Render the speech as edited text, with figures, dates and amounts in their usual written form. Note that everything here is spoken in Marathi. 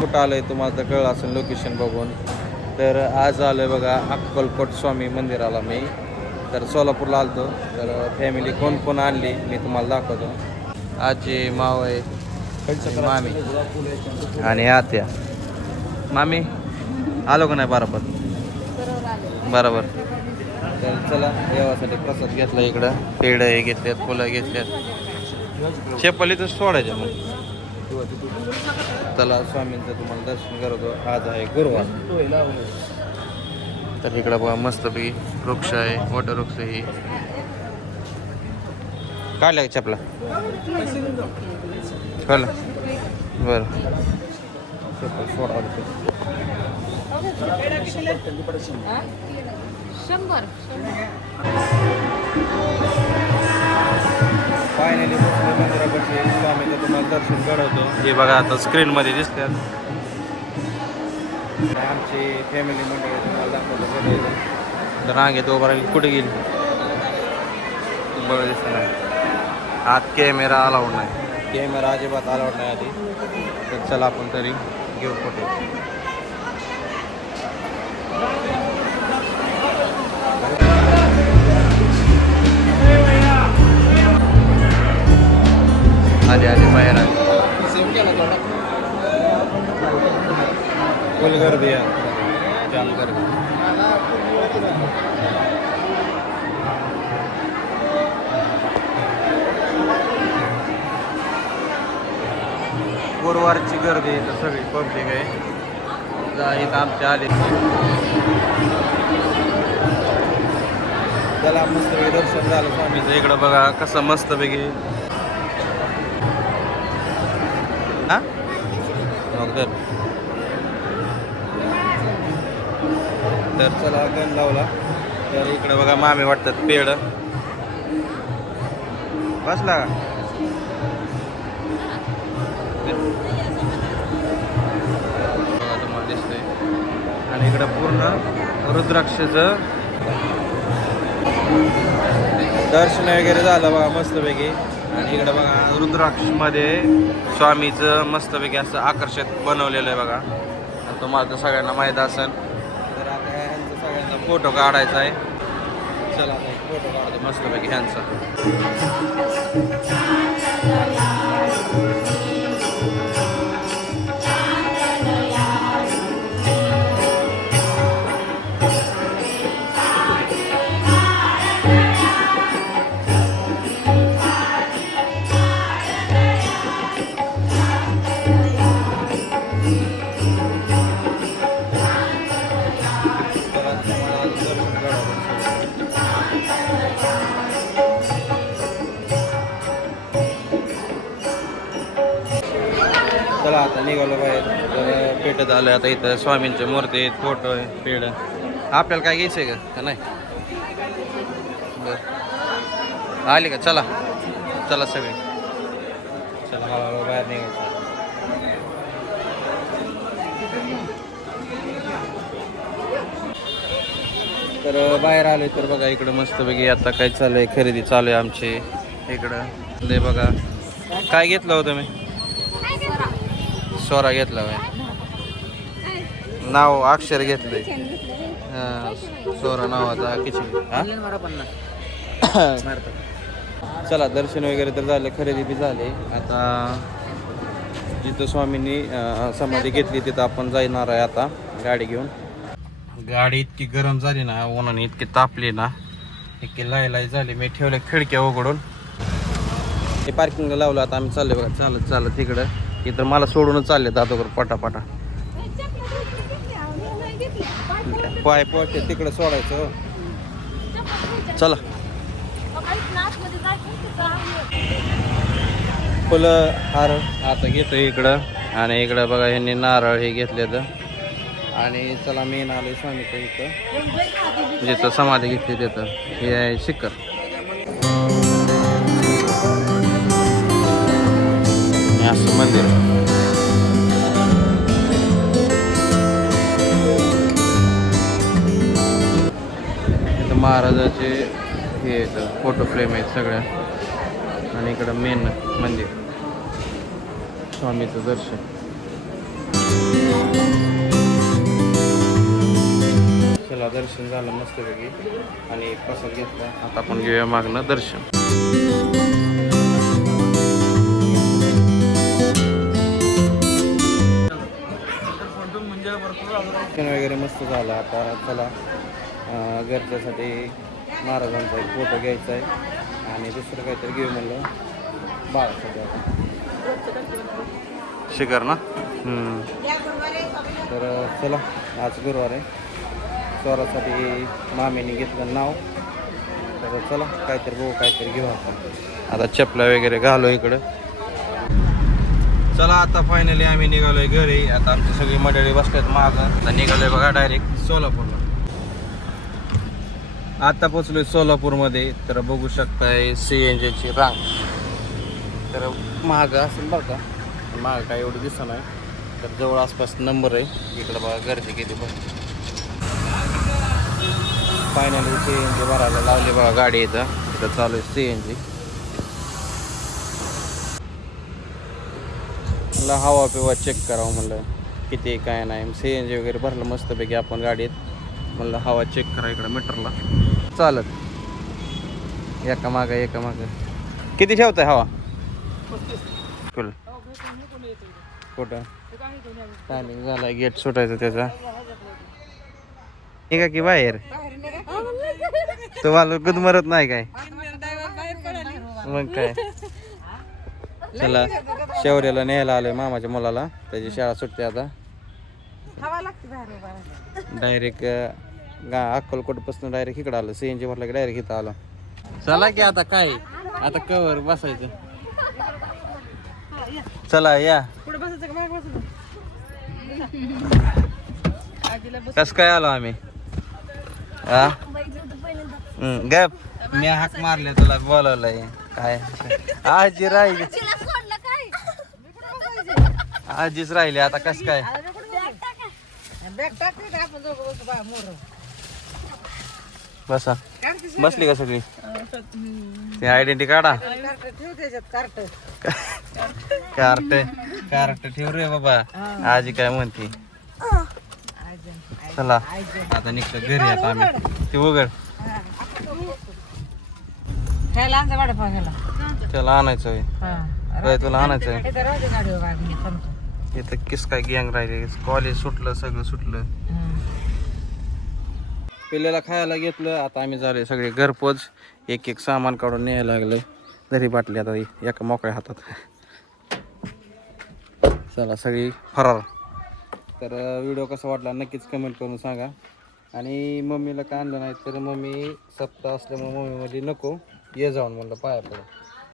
कुठं आलं आहे तुम्हाला तर कळलं असेल लोकेशन बघून. तर आज आलो आहे बघा अक्कलकोट स्वामी मंदिराला मी. तर सोलापूरला आलतो. तर फॅमिली कोण कोण आणली मी तुम्हाला दाखवतो. आजी माव आहे मामी आणि आत्या. मामी आलो का नाही बरोबर बरोबर. तर चला देवासाठी प्रसाद घेतला इकडं. पेढं हे घेतल्यात फुलं घेतल्यात. चप्पल इथं सोडायच्या मग. चला स्वामींचं तुम्हाला दर्शन करतो. आज आहे गुरुवार. तर इकडं बघा मस्तपैकी वृक्ष आहे मोठं वृक्ष ही. काढल्या का चपला कळलं बरं. चप्पल सोडा फायनली मंदिरापाशी स्वामीचं तुम्हाला दर्शन घडवतो. हे बघा आता स्क्रीनमध्ये दिसतात. आमची फॅमिली मंडळी तुम्हाला दाखवतो. तर रांगेत उभं राहिली कुठे गेली बघा दिसत नाही. आत कॅमेरा अलाउड नाही. कॅमेरा अजिबात अलाउड नाही आधी. तर चला आपण तरी घेऊ फोटो. आधी आधी बाहेर आली फुल गर्दी आहे जाम गर्दी. गुरुवारची गर्दी तर सगळी पब्लिक आहे. इथं आमच्या आले त्याला मस्तपैकी दर्शन झालं स्वामीचं. इकडं बघा कसं मस्तपैकी हां तर चला गण लावला. तर इकडे बघा मामी वाटतात पेड बसला का तुम्हाला दिसतंय. आणि इकडं पूर्ण रुद्राक्षाचं दर्शन वगैरे झालं बघा मस्तपैकी. आणि इकडं बघा रुद्राक्षमध्ये स्वामीचं मस्तपैकी असं आकर्षक बनवलेलं आहे बघा. आणि तुम्हाला तर सगळ्यांना माहीत असेल. तर आता ह्यांचा सगळ्यांचा फोटो काढायचा आहे. चला आता एक फोटो काढतो मस्तपैकी ह्यांचा. चला आता निघालो बाहेर. तर पेटत आलं आता. इथं स्वामींच्या मूर्ती आहेत फोटो आहे पेढ. आपल्याला काय घ्यायचं आहे का नाही बरं आली का. चला चला सगळे चला हळूहळू बाहेर निघायचं. तर बाहेर आलोय. तर बघा इकडं मस्तपैकी आता काय चालू आहे खरेदी चालू आहे आमची इकडं. ते बघा काय घेतलं होतं मी सोरा घेतला नाव अक्षर घेतलंय. सोरा नावाचा किचन. चला दर्शन वगैरे तर झालं खरेदी बी झाली. आता जिथं स्वामींनी समाधी घेतली तिथं आपण जाणार आहे आता गाडी घेऊन. गाडी इतकी गरम झाली ना उन्हाने इतकी तापली ना इतकी लाय झाली. मी ठेवल्या खिडक्या उघडून हे पार्किंगला लावलं. आता आम्ही चालले बघा चालत चालत तिकडं. इतर मला सोडूनच चालले दादोगर पटापटा. पाय पडते तिकडं सोडायचं. चला फुलं हार आता घेतो इकडं. आणि इकडं बघा यांनी नारळ हे घेतलेलं. आणि चला मेन आलोय स्वामीचं इथं जिथं समाधी घेतली तिथं. हे आहे शिखर. असं मंदिर इथं महाराजाचे हे फोटो फ्रेम आहेत सगळ्या. आणि इकडं मेन मंदिर स्वामीचं दर्शन. चला दर्शन झालं मस्तपैकी आणि प्रसाद घेतला. आता आपण घेऊया मागणं दर्शन. दर्शन वगैरे मस्त झालं. आता चला घरच्यासाठी महाराजांचा एक फोटो घ्यायचा आहे आणि दुसरं काहीतरी घेऊ म्हणलं बाळासाठी. आता शिखर ना. तर चला आज गुरुवार आहे. स्वरासाठी मामीने घेतलं नाव. तर चला काहीतरी बघू काहीतरी घेऊ आपण. आता चपला वगैरे घालो इकडं. चला आता फायनली आम्ही निघालोय घरी. आता आमची सगळी मंडळी बसतात मागं. आता निघालोय बघा डायरेक्ट सोलापूरला. आता पोचलोय सोलापूरमध्ये. तर बघू शकताय CNG ची रांग. तर महाग असेल बरं का, महाग काय एवढं दिसत नाही. तर जवळ आसपास नंबर आहे. इकडं बघा गर्दी किती पण. फायनली CNG भरायला लावली बघा गाडी. इथं चालू आहे CNG. मला हवा पिवा चेक करावं म्हणलं किती काय नाही. CNG वगैरे भरलं मस्तपैकी आपण गाडीत. म्हणलं हवा चेक करा इकडं मीटरला चालत. एका मागं किती ठेवताय हवा फुल. कुठं टायमिंग झाला गेट सुटायचं त्याचा. निघा की बाहेर. तुम्हाला गुदमरत नाही काय मग काय. चला शौर्याला न्यायला आलोय मामाच्या मुलाला. त्याची शाळा सुटते आता. डायरेक्ट अक्कलकोटपासून डायरेक्ट इकडं आलं. CNG म्हटलं की डायरेक्ट इथं आलं. चला की आता काय आता कवर बसायचं. चला या. कस काय आलो आम्ही. गप मी हाक मारले तुला बोलवलंय काय. आजी राहिली आजीच राहिली आता कस काय. बसा बसली का सगळी. ते आयडेंटिटी काढा. कार्ट ठेव रे बाबा. आजी काय म्हणते. चला आता निघतो घरी. आता आम्ही ते उघड त्याला आणायचं काय. तुला आणायचं इथं किस काय गँग राहिले. कॉलेज सुटलं सगळं सुटलं. पिल्ल्याला खायला घेतलं. आता आम्ही झाले सगळे घरपोच. एक एक सामान काढून न्यायला लागलं. दरी बाटली आता एका मोकळ्या हातात. चला सगळी फरार. तर व्हिडिओ कसा वाटला नक्कीच कमेंट करून सांगा. आणि मम्मीला काय आणलं नाही तर मम्मी सप्ताह असल्यामुळे मम्मी म्हणजे नको ये जाऊन म्हणलं पाया पडा.